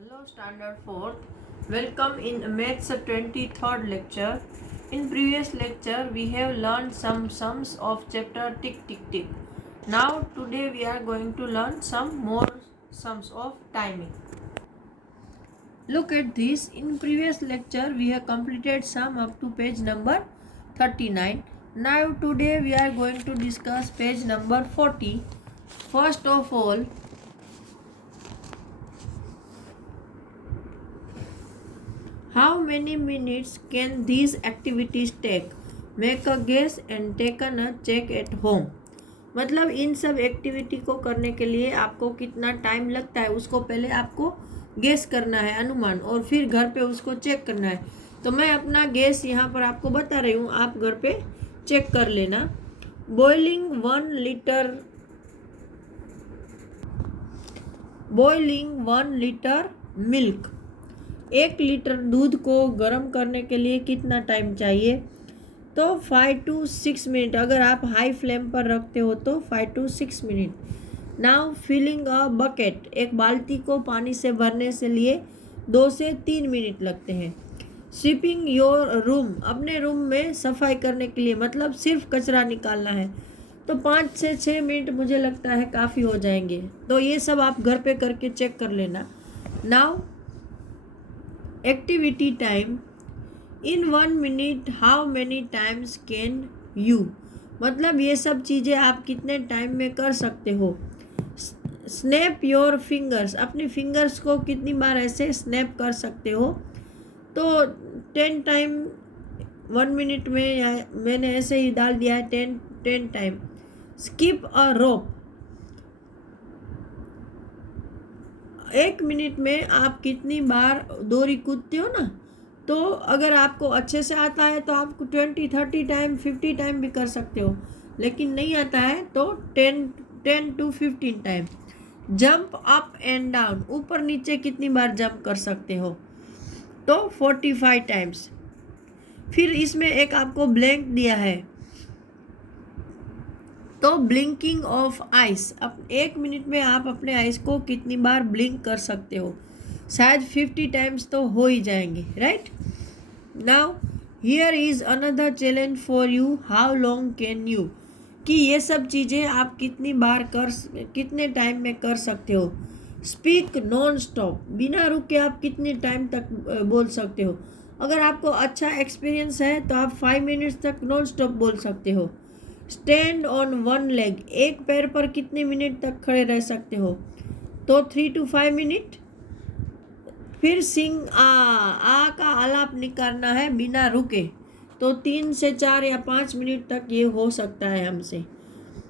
Hello Standard 4th. Welcome in Maths 23rd lecture. In previous lecture we have learned some sums of chapter Tick Tick Tick. Now today we are going to learn some more sums of timing. Look at this. In previous lecture we have completed sum up to page number 39. Now today we are going to discuss page number 40. First of all, how many minutes can these activities take? Make a guess and take a check at home. मतलब इन सब activity को करने के लिए आपको कितना time लगता है उसको पहले आपको गेस करना है, अनुमान, और फिर घर पे उसको चेक करना है. तो मैं अपना गेस यहाँ पर आपको बता रही हूँ, आप घर पे चेक कर लेना. बॉइलिंग 1 लीटर मिल्क, 1 लीटर दूध को गर्म करने के लिए कितना टाइम चाहिए? तो 5 to 6 मिनट. अगर आप हाई फ्लेम पर रखते हो तो 5 to 6 minute. Now filling a bucket, एक बाल्टी को पानी से भरने से लिए 2 से 3 मिनट लगते हैं. स्वीपिंग योर रूम, अपने रूम में सफाई करने के लिए, मतलब सिर्फ कचरा निकालना है, तो 5 से 6 मिनट मुझे लगता है काफ़ी हो जाएंगे. तो ये सब आप घर पे करके चेक कर लेना. Now activity time. In 1 minute how many times can you, मतलब ये सब चीज़ें आप कितने टाइम में कर सकते हो. स्नैप योर फिंगर्स, अपने फिंगर्स को कितनी बार ऐसे स्नैप कर सकते हो? तो 10 टाइम 1 मिनट में, मैंने ऐसे ही डाल दिया है 10 time. Skip a rope, 1 minute में आप कितनी बार डोरी कूदते हो ना. तो अगर आपको अच्छे से आता है तो आप 20, 30 टाइम, 50 टाइम भी कर सकते हो. लेकिन नहीं आता है तो 10 to 15 time. Jump up and down, ऊपर नीचे कितनी बार जंप कर सकते हो? तो 45 टाइम्स. फिर इसमें एक आपको ब्लैंक दिया है, तो ब्लिंकिंग ऑफ आइस, अब 1 मिनट में आप अपने आइस को कितनी बार ब्लिंक कर सकते हो? शायद 50 टाइम्स तो हो ही जाएंगे, right. Now here is another challenge for you. How long can you, कि ये सब चीज़ें आप कितने टाइम में कर सकते हो? स्पीक नॉन स्टॉप, बिना रुके आप कितने टाइम तक बोल सकते हो? अगर आपको अच्छा एक्सपीरियंस है तो आप 5 मिनट्स तक नॉन स्टॉप बोल सकते हो. स्टैंड ऑन 1 लेग, एक पैर पर कितने मिनट तक खड़े रह सकते हो? तो 3 to 5 मिनट. फिर सिंग आ का आलाप निकालना है बिना रुके, तो 3 से 4 या 5 मिनट तक ये हो सकता है हमसे.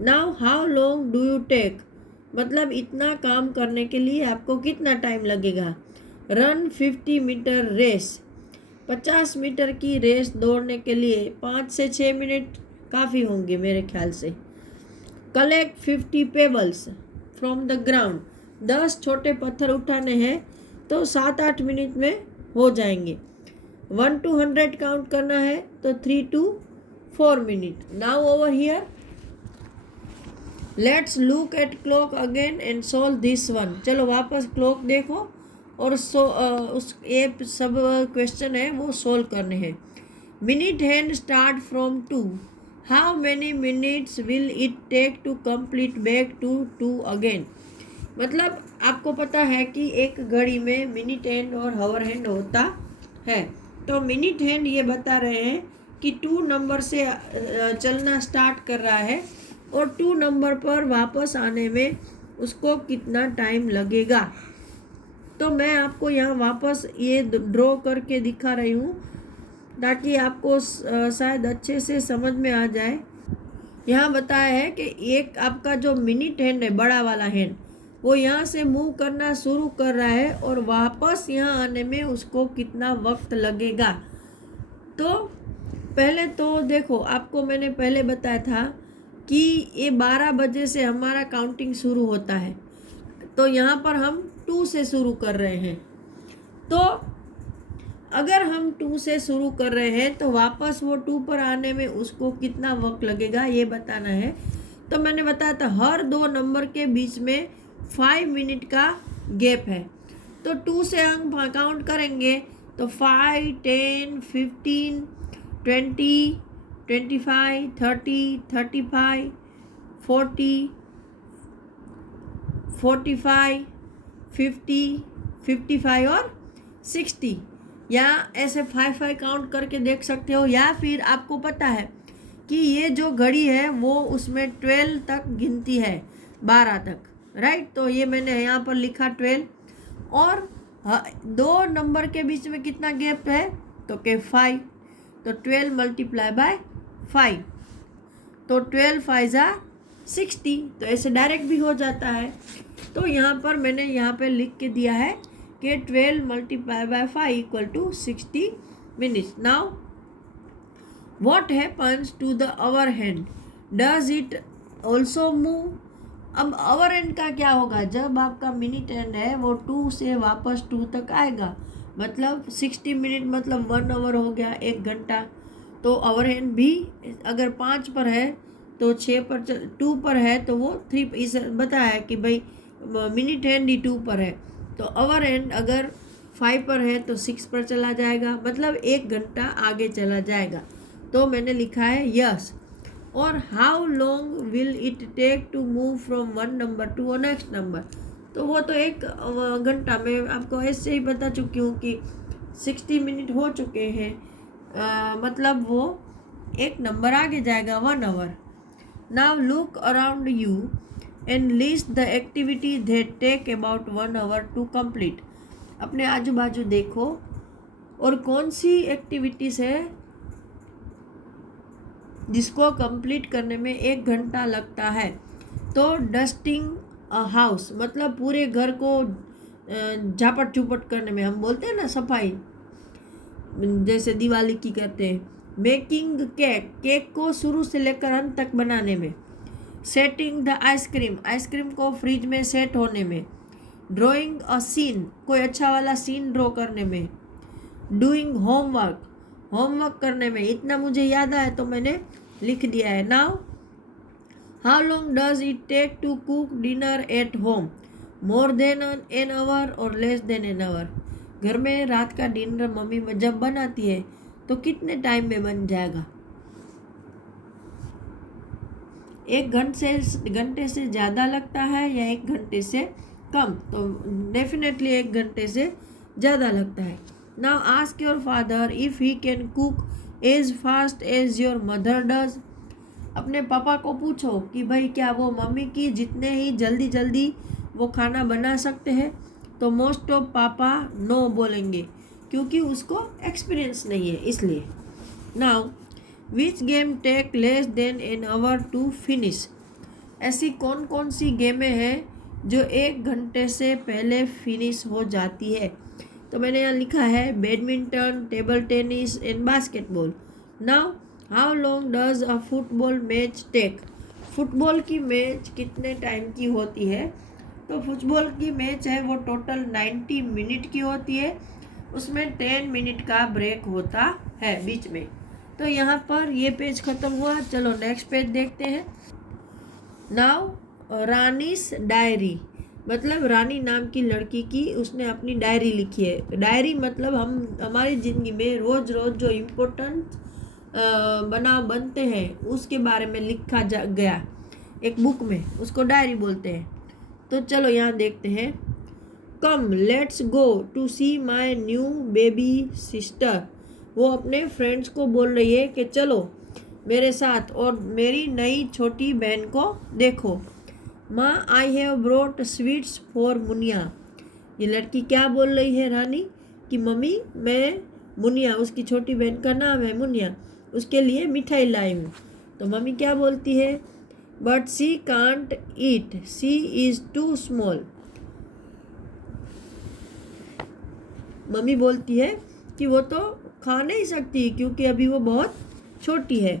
Now how long do you take, मतलब इतना काम करने के लिए आपको कितना टाइम लगेगा? रन 50 मीटर रेस, 50 मीटर की रेस दौड़ने के लिए 5 से 6 मिनट काफ़ी होंगे मेरे ख्याल से. Collect 50 pebbles from the ground, 10 छोटे पत्थर उठाने हैं तो 7-8 मिनट में हो जाएंगे. 1 to 100 काउंट करना है तो 3 to 4 minute. Now over here let's look at clock again and solve this one. चलो वापस क्लॉक देखो और ये सब क्वेश्चन है वो सोल्व करने हैं. Minute hand start from 2. How many minutes will it take to complete back to 2 again, मतलब आपको पता है कि एक घड़ी में मिनट हैंड और हावर हैंड होता है. तो मिनट हैंड ये बता रहे हैं कि 2 नंबर से चलना स्टार्ट कर रहा है और 2 नंबर पर वापस आने में उसको कितना टाइम लगेगा. तो मैं आपको यहाँ वापस ये ड्रॉ करके दिखा रही हूँ ताकि आपको शायद अच्छे से समझ में आ जाए. यहाँ बताया है कि एक आपका जो मिनट हैंड है, बड़ा वाला हैंड, वो यहाँ से मूव करना शुरू कर रहा है और वापस यहाँ आने में उसको कितना वक्त लगेगा. तो पहले तो देखो, आपको मैंने पहले बताया था कि ये 12 बजे से हमारा काउंटिंग शुरू होता है, तो यहाँ पर हम 2 से शुरू कर रहे हैं. तो अगर हम 2 से शुरू कर रहे हैं तो वापस वो 2 पर आने में उसको कितना वक्त लगेगा ये बताना है. तो मैंने बताया था हर 2 नंबर के बीच में 5 मिनट का गैप है. तो 2 से हम काउंट करेंगे तो 5, 10, 15, 20, 25, 30, 35, 40, 45, 50, 55 और 60, या ऐसे 5 काउंट करके देख सकते हो, या फिर आपको पता है कि ये जो घड़ी है वो उसमें 12 तक गिनती है, 12 तक, राइट। तो ये मैंने यहाँ पर लिखा 12, और 2 नंबर के बीच में कितना गैप है, तो के 5, तो 12 मल्टीप्लाई बाय 5, तो 12 5 60, तो ऐसे डायरेक्ट भी हो जाता है। तो यहाँ पर मैंने यहाँ पे लिख के दिया है कि 12 multiply by 5 equal to 60 minutes. Now what happens to the hour hand, does it also move. अब अवर एंड का क्या होगा, जब आपका मिनट एंड है वो 2 से वापस 2 तक आएगा, मतलब 60 मिनट मतलब 1 आवर हो गया, 1 घंटा। तो अवर हैंड भी अगर 5 पर है तो 6 पर 2 पर है तो वो 3, इस बताया कि भाई मिनट हैंड ही 2 पर है, तो अवर हैंड अगर 5 पर है तो 6 पर चला जाएगा, मतलब 1 घंटा आगे चला जाएगा। तो मैंने लिखा है यस। और how long will it take to move from 1 number to next number, तो वो तो 1 घंटा में आपको ऐसे ही बता चुकी हूँ कि 60 मिनट हो चुके हैं, मतलब वो 1 नंबर आगे जाएगा, 1 hour. Now look around you and list the activity that take about 1 hour to complete. अपने आजू बाजू देखो और कौन सी एक्टिविटीज़ है जिसको कंप्लीट करने में 1 घंटा लगता है। तो डस्टिंग अ हाउस, मतलब पूरे घर को झापट चुपट करने में, हम बोलते हैं ना सफाई, जैसे दिवाली की करते हैं। मेकिंग केक, केक को शुरू से लेकर अंत तक बनाने में। सेटिंग द आइसक्रीम, आइसक्रीम को फ्रिज में सेट होने में। ड्राइंग अ सीन, कोई अच्छा वाला सीन ड्रॉ करने में। डूइंग होमवर्क, होमवर्क करने में, इतना मुझे याद आया तो मैंने लिख दिया है। Now how long does it take to cook dinner at home, more than an hour और लेस देन एन आवर। घर में रात का डिनर मम्मी जब बनाती है तो कितने टाइम में बन जाएगा, 1 घंटे से ज़्यादा लगता है या 1 घंटे से कम, तो डेफिनेटली 1 घंटे से ज़्यादा लगता है। Now ask your father if he can cook as fast as your mother does. अपने पापा को पूछो कि भाई क्या वो मम्मी की जितने ही जल्दी जल्दी वो खाना बना सकते हैं, तो मोस्ट ऑफ पापा नो बोलेंगे क्योंकि उसको एक्सपीरियंस नहीं है इसलिए। Now which game take less than an hour to finish, ऐसी कौन कौन सी गेमें हैं जो 1 घंटे से पहले फिनिश हो जाती है। तो मैंने यहाँ लिखा है badminton, table tennis and basketball. Now how long does a football match take, football की मैच कितने टाइम की होती है। तो फुटबॉल की मैच है वो टोटल 90 मिनट की होती है, उसमें 10 मिनट का ब्रेक होता है बीच में। तो यहाँ पर ये पेज ख़त्म हुआ, चलो नेक्स्ट पेज देखते हैं। नाउ रानीस डायरी, मतलब रानी नाम की लड़की की उसने अपनी डायरी लिखी है। डायरी मतलब हम हमारी ज़िंदगी में रोज़ रोज़ जो इम्पोर्टेंट बनाव बनते हैं उसके बारे में लिखा गया एक बुक में, उसको डायरी बोलते हैं। तो चलो यहाँ देखते हैं। Come let's go to see my new baby sister, वो अपने फ्रेंड्स को बोल रही है कि चलो मेरे साथ और मेरी नई छोटी बहन को देखो। माँ I have brought sweets for Muniya, ये लड़की क्या बोल रही है रानी कि मम्मी मैं मुनिया, उसकी छोटी बहन का नाम है मुनिया, उसके लिए मिठाई लाई हूँ। तो मम्मी क्या बोलती है, but she can't eat, she is too small. मम्मी बोलती है कि वो तो खा नहीं सकती क्योंकि अभी वो बहुत छोटी है।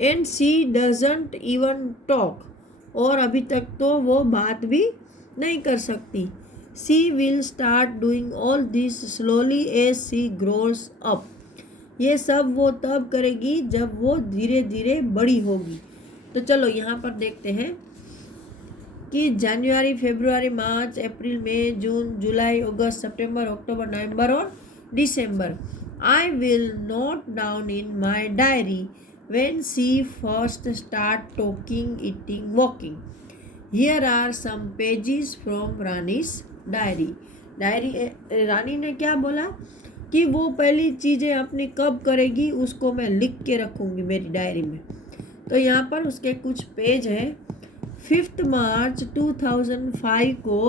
And she doesn't even talk, और अभी तक तो वो बात भी नहीं कर सकती। She will start doing all this slowly as she grows up, ये सब वो तब करेगी जब वो धीरे धीरे बड़ी होगी। तो चलो यहाँ पर देखते हैं। कि जनवरी, फरवरी, मार्च, अप्रैल, मई, जून, जुलाई, अगस्त, सितंबर, अक्टूबर, नवंबर और दिसंबर. I will note down in my diary when she first start talking, eating, walking. Here are some pages from Rani's diary. रानी ने क्या बोला कि वो पहली चीज़ें अपनी कब करेगी उसको मैं लिख के रखूँगी मेरी डायरी में. तो यहाँ पर उसके कुछ पेज है. 5 मार्च 2005 को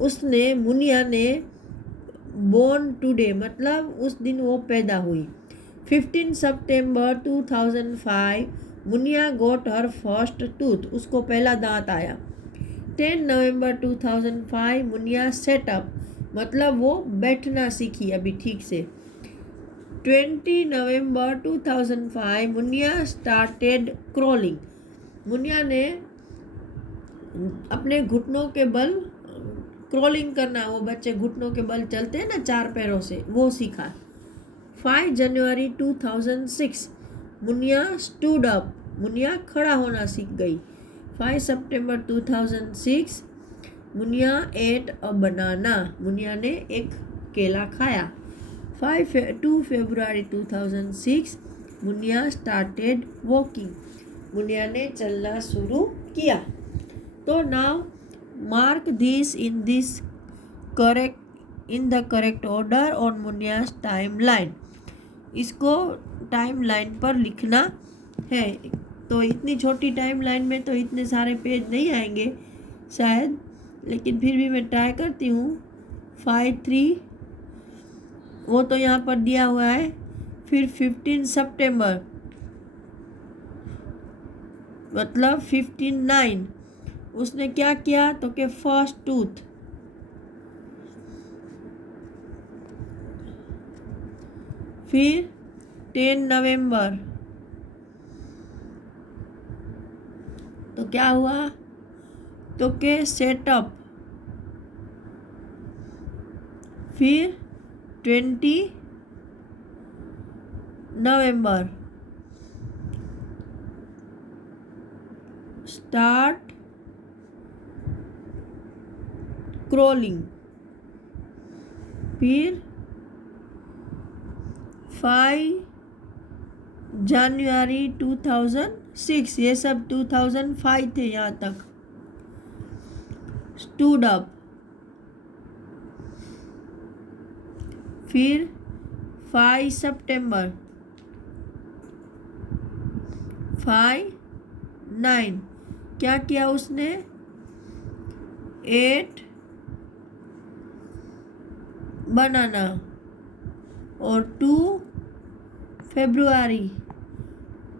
उसने, मुनिया ने, बोर्न टुडे मतलब उस दिन वो पैदा हुई. 15 सितंबर 2005 Muniya got her first tooth, उसको पहला दांत आया. 10 नवंबर 2005 मुनिया सेटअप मतलब वो बैठना सीखी अभी ठीक से. 20 नवंबर 2005 मुनिया स्टार्टेड क्रॉलिंग, मुनिया ने अपने घुटनों के बल क्रॉलिंग करना, वो बच्चे घुटनों के बल चलते हैं ना 4 पैरों से, वो सीखा. 5 January 2006 Munia stood up, Munia खड़ा होना सीख गई. 5 September 2006 Munia ate a banana, Munia ने एक केला खाया. 2 February 2006 Munia started walking, Munia ने चलना शुरू किया. तो now mark this in the correct order on Munia's time line. इसको टाइम लाइन पर लिखना है. तो इतनी छोटी टाइम लाइन में तो इतने सारे पेज नहीं आएंगे शायद, लेकिन फिर भी मैं ट्राई करती हूँ. 5-3 वो तो यहाँ पर दिया हुआ है. फिर 15 सितंबर मतलब 15-9 उसने क्या किया तो कि फर्स्ट टूथ. फिर 10 नवंबर तो क्या हुआ तो के सेटअप. फिर 20 नवंबर स्टार्ट क्रॉलिंग. फिर 5 जनवरी 2006, ये सब 2005 थे यहाँ तक. Stood up. फिर 5 सितंबर 5-9 क्या किया उसने, 8 बनाना और 2 फरवरी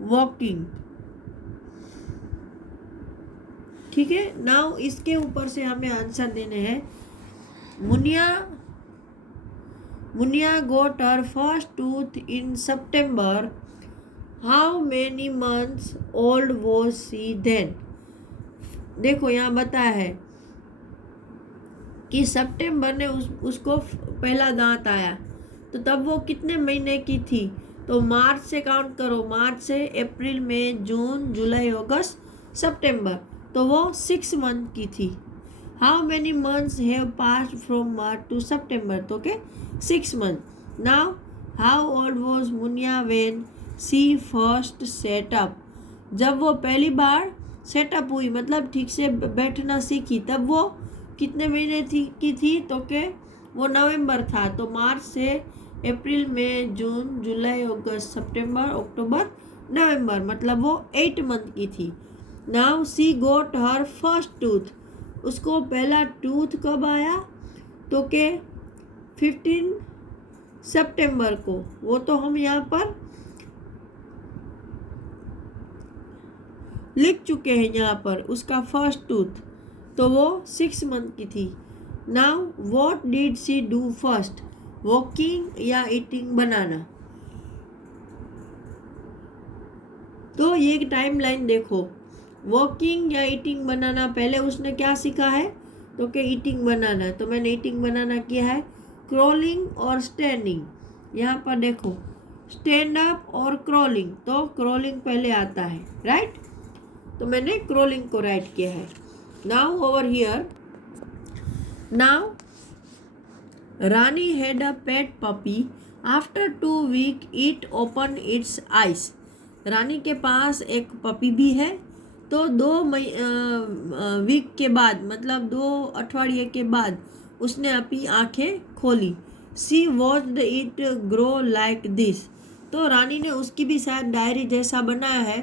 वॉकिंग. ठीक है. नाउ इसके ऊपर से हमें आंसर देने हैं. Munia got her first tooth in September. How many months old was she then. देखो यहाँ बताया है कि सितंबर ने उसको पहला दांत आया, तो तब वो कितने महीने की थी. तो मार्च से काउंट करो, मार्च से अप्रैल, मई, जून, जुलाई, अगस्त, सितंबर, तो वो 6 मंथ की थी. How many months have passed from March to September, तो के 6 month. Now how old was Munia when she first sat up. जब वो पहली बार सेटअप हुई मतलब ठीक से बैठना सीखी, तब वो कितने महीने की थी तो के वो नवंबर था. तो मार्च से अप्रैल, मई, जून, जुलाई, अगस्त, सितंबर, अक्टूबर, नवंबर मतलब वो 8 मंथ की थी. नाउ सी गोट हर फर्स्ट टूथ. उसको पहला टूथ कब आया तो के 15 सितंबर को. वो तो हम यहाँ पर लिख चुके हैं यहाँ पर उसका फर्स्ट टूथ, तो वो 6 मंथ की थी. Now what did she do first, walking या ईटिंग बनाना. तो ये टाइम लाइन देखो, वॉकिंग या ईटिंग बनाना, पहले उसने क्या सीखा है तो कि ईटिंग बनाना. तो मैंने ईटिंग बनाना किया है. क्रॉलिंग और स्टैंडिंग, यहाँ पर देखो स्टैंड अप और क्रॉलिंग, तो क्रॉलिंग पहले आता है राइट. तो मैंने क्रोलिंग को राइट किया है। Now over here, now Rani had a pet puppy, after 2 week it open its eyes. Rani के पास एक पपी भी है, तो 2 वीक के बाद, मतलब 2 अठवाडिये के बाद उसने अपनी आंखें खोली। She watched it grow like this. तो रानी ने उसकी भी शायद डायरी जैसा बनाया है।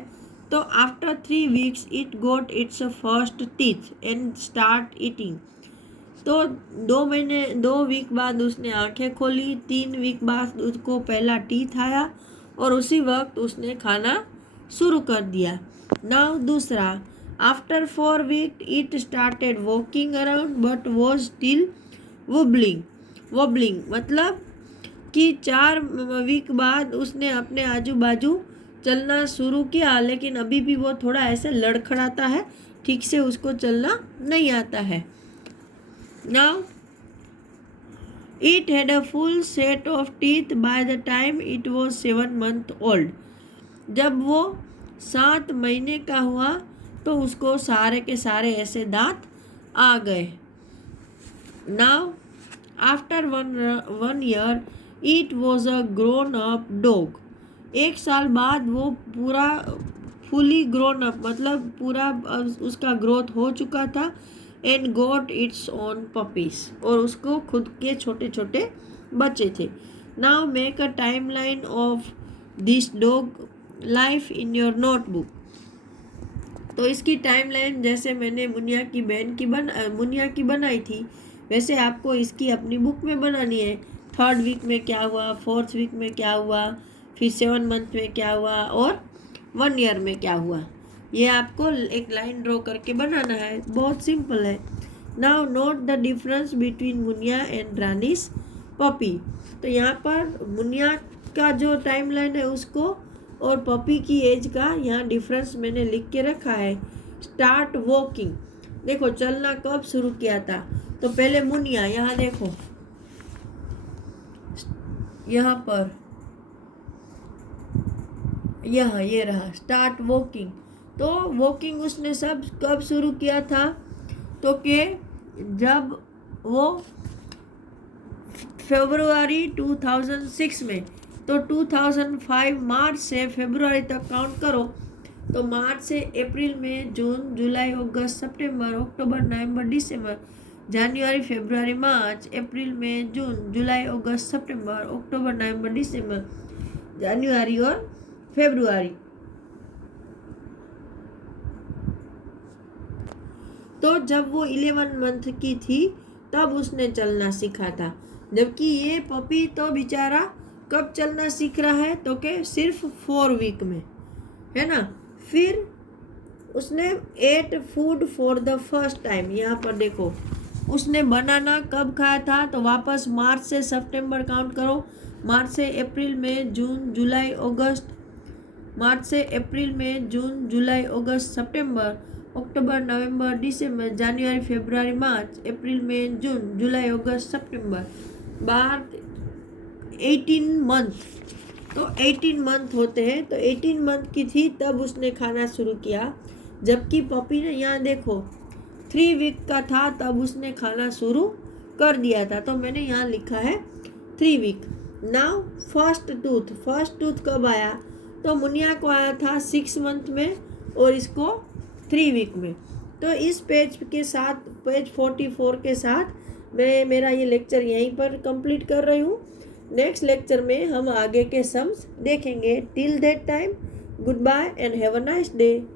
तो after 3 weeks it got its first teeth and start eating. तो 2 वीक बाद उसने आंखें खोली, 3 वीक बाद उसको पहला टीथ आया और उसी वक्त उसने खाना शुरू कर दिया। नाउ दूसरा, after 4 week it started walking around but was still wobbling, मतलब कि 4 वीक बाद उसने अपने आजू बाजू चलना शुरू किया, लेकिन अभी भी वो थोड़ा ऐसे लड़खड़ाता है, ठीक से उसको चलना नहीं आता है। Now it had a full set of teeth by the time it was 7 month old. जब वो 7 महीने का हुआ तो उसको सारे के सारे ऐसे दांत आ गए। Now after one year it was a grown up dog. 1 साल बाद वो पूरा फुली ग्रोन अप, मतलब पूरा उसका ग्रोथ हो चुका था। And got its own puppies, और उसको खुद के छोटे छोटे बच्चे थे। Now make a time line of this dog life in your notebook. तो इसकी टाइमलाइन जैसे मैंने मुनिया की बनाई थी, वैसे आपको इसकी अपनी बुक में बनानी है। 3rd वीक में क्या हुआ, 4th वीक में क्या हुआ, फिर 7 मंथ में क्या हुआ और 1 ईयर में क्या हुआ, ये आपको एक लाइन ड्रॉ करके बनाना है। बहुत सिंपल है। Now note the difference between Munia and Rani's puppy. तो यहाँ पर मुनिया का जो टाइमलाइन है उसको और पपी की एज का यहाँ डिफरेंस मैंने लिख के रखा है। स्टार्ट वॉकिंग, देखो चलना कब शुरू किया था, तो पहले मुनिया, यहाँ देखो, यहाँ पर, यहाँ ये रहा स्टार्ट वॉकिंग। तो वॉकिंग उसने सब कब शुरू किया था, तो के जब वो फरवरी 2006 में, तो 2005 मार्च से फरवरी तक काउंट करो। तो मार्च से अप्रैल में, जून, जुलाई, अगस्त, सितंबर, अक्टूबर, नवंबर, दिसंबर, जनवरी, फरवरी, मार्च, अप्रैल में, जून, जुलाई, अगस्त, सितंबर, अक्टूबर, नवंबर, दिसंबर, जनवरी और फरवरी। तो जब वो 11 मंथ की थी तब उसने चलना सीखा था, जबकि ये पपी तो बेचारा कब चलना सीख रहा है, तो के सिर्फ 4 वीक में, है ना। फिर उसने ate food for the first time. यहाँ पर देखो, उसने बनाना कब खाया था, तो वापस मार्च से सितंबर काउंट करो। मार्च से अप्रैल में, जून, जुलाई, अगस्त, मार्च से अप्रैल में, जून, जुलाई, अगस्त, सितंबर, अक्टूबर, नवंबर, दिसंबर, जनवरी, फरवरी, मार्च, अप्रैल में, जून, जुलाई, अगस्त, सितंबर, 18 मंथ। तो 18 मंथ होते हैं, तो 18 मंथ की थी तब उसने खाना शुरू किया, जबकि पपी ने, यहाँ देखो, 3 वीक का था तब उसने खाना शुरू कर दिया था। तो मैंने यहाँ लिखा है 3 वीक। नाउ फर्स्ट टूथ कब आया, तो मुनिया को आया था 6 मंथ में और इसको 3 वीक में। तो इस पेज के साथ, पेज 44 के साथ मैं मेरा ये लेक्चर यहीं पर कंप्लीट कर रही हूँ। नेक्स्ट लेक्चर में हम आगे के सम्स देखेंगे। Till that time, goodbye and have a nice day.